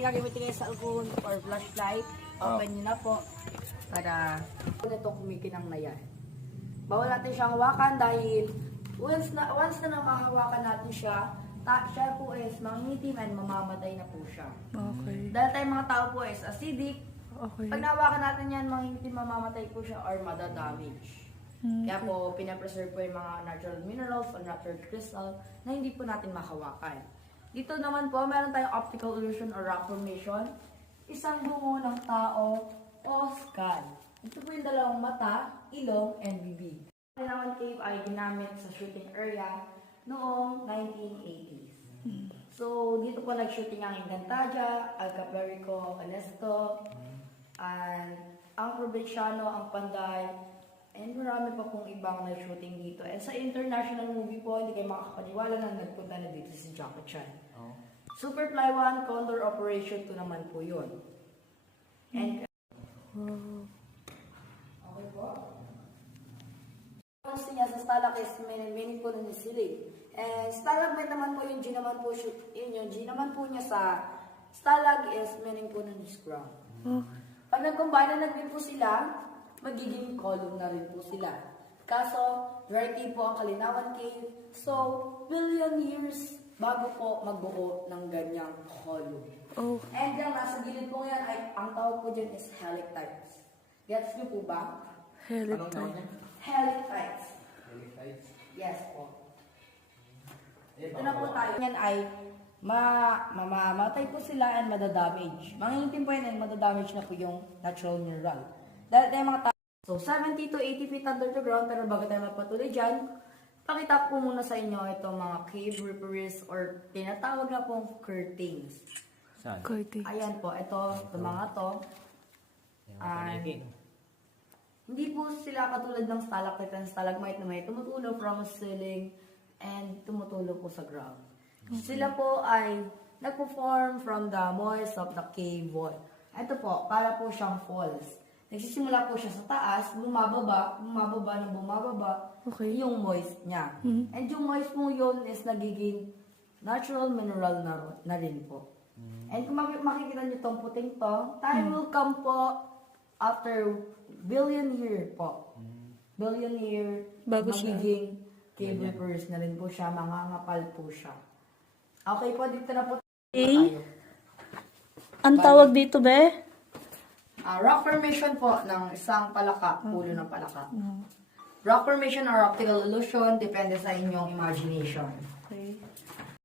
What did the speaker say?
may gagamitin kayo sa alcohol or flashlight, open nyo na po para ito kumikinang na yan. Bawal natin siyang hawakan dahil once na mahawakan natin siya, siya po is mangingitim and mamamatay na po siya. Okay. Dahil tayong mga tao po is acidic, Okay. pag nahawakan natin yan, mangingitim, mamamatay po siya or madadamage. Kaya po, pinapreserve po yung mga natural minerals or natural crystal na hindi po natin mahawakan. Dito naman po, meron tayong optical illusion or rock formation. Isang bungo ng tao o skull. Ito po yung dalawang mata, ilong, and bibig. Kailangan cave ay ginamit sa shooting area noong 1980s. So, dito po nag-shooting ang Encantadia, Alcaparico, Canesto, and ang Provinciano, ang Panday, and marami pa pong ibang nag-shooting dito. And sa international movie po, hindi kayo makakapaniwala na nagpunta na dito si Jackie Chan. Oh. Superfly 1, Condor Operation 2 naman po yun. And, okay po. Ang gusto niya sa stalactites, meaning po ng silig. And stalagmite naman po yung G naman po, yun yung G naman po niya sa stalag is meaning po ng ground. Pag nag-combine na nag-win po sila, magiging column na rin po sila. Kaso, rarity po ang Kalinawan Cave. So, billion years bago po magbuo ng ganyang column. Oh. And yung nasa gilid po yan, ay, ang tawag po dyan is helictites. Gets niyo po ba? Anong tawag niya? Helictites. Helictites. Yes po. Ito na po tayo. Yan ay mamamatay po sila and madadamage. Mangingitim po yan and madadamage na po yung natural mineral. Dahil tayo mga tao. So, 70 to 80 feet under the ground. Pero bago tayo magpatuloy dyan, pakita ko muna sa inyo itong mga cave reaperies or tinatawag na pong curtains. Saan? Curtain. Ayan po, itong mga to. Hindi po sila katulad ng stalactite and stalagmite na may tumutulo from ceiling and tumutulo po sa ground. Sila po ay nagpo-form from the moist of the cave wall. Ito po, para po siyang falls. Nagsisimula po siya sa taas, bumababa Okay. yung moist niya. And yung moist po yun is nagiging natural mineral na rin po. And kung makikita niyo itong puting to, time will come po after billion year po. Billion year, Bago siya. magiging cave reapers na rin po siya, mangangapal po siya. Okay po, dito na po Okay. tayo. Ang tawag dito, be? Rock formation po ng isang palaka, pulo ng palaka. Rock formation or optical illusion, depende sa inyong imagination. Okay.